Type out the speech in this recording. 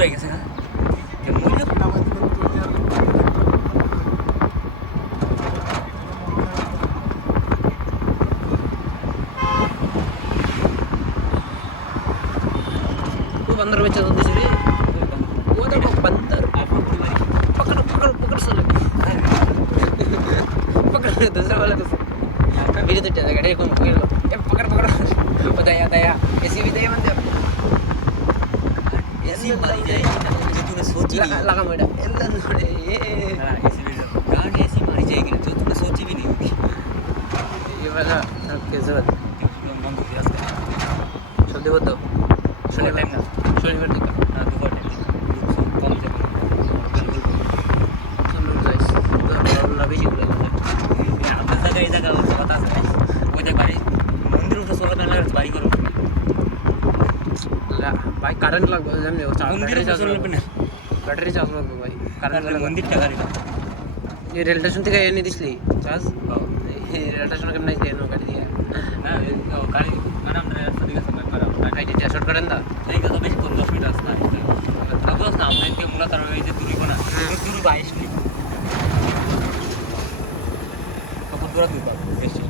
হয়ে গেছে না মূল্য बंदर में चल दूसरी वो देखो बंदर पकड़ पकड़ पकड़ साले पकड़ दूसरा वाला तो वीडियो तो चलेगा गाड़ी कौन पकड़ लो ए पकड़ पकड़ बताया दया ऐसी भी दया मंदिर ऐसी मारी जाएगी ना जो तूने सोची नहीं लगा मेरा एल्ला नोड़े ये ऐसी वीडियो गांड ऐसी मारी जाएगी ना जो तूने सोची भी नहीं होगी ये वाला कैसे बात बंद हो गया शब्द बताओ शनिवार टाइम ना शनिवार देखा हाँ दोपहर टाइम कम से कम हम लोग गाइस तो लवी जी बोला आपका जगह ये जगह बता सकते वो जगह बारी मंदिर उठा सोलह पैनल बारी करो ला भाई करंट लग जमने वो मंदिर उठा सोलह पैनल बैटरी चालू लग भाई करंट लग मंदिर क्या करेगा ये रेल स्टेशन থেকে এনে দিছলি চার্জ এই রেল স্টেশন কেমন আছে এনো গাড়ি দিয়া না গাড়ি আরাম রে রাস্তা দিকে সময় খারাপ গাড়ি দিয়ে শর্ট করেন দা এই কথা বেশি করব 10 মিনিট রাস্তা তারপর না আমরা কি মূলত আর এই যে দূরি কোনা দূর 22 মিনিট তখন দূরা দুই বেশি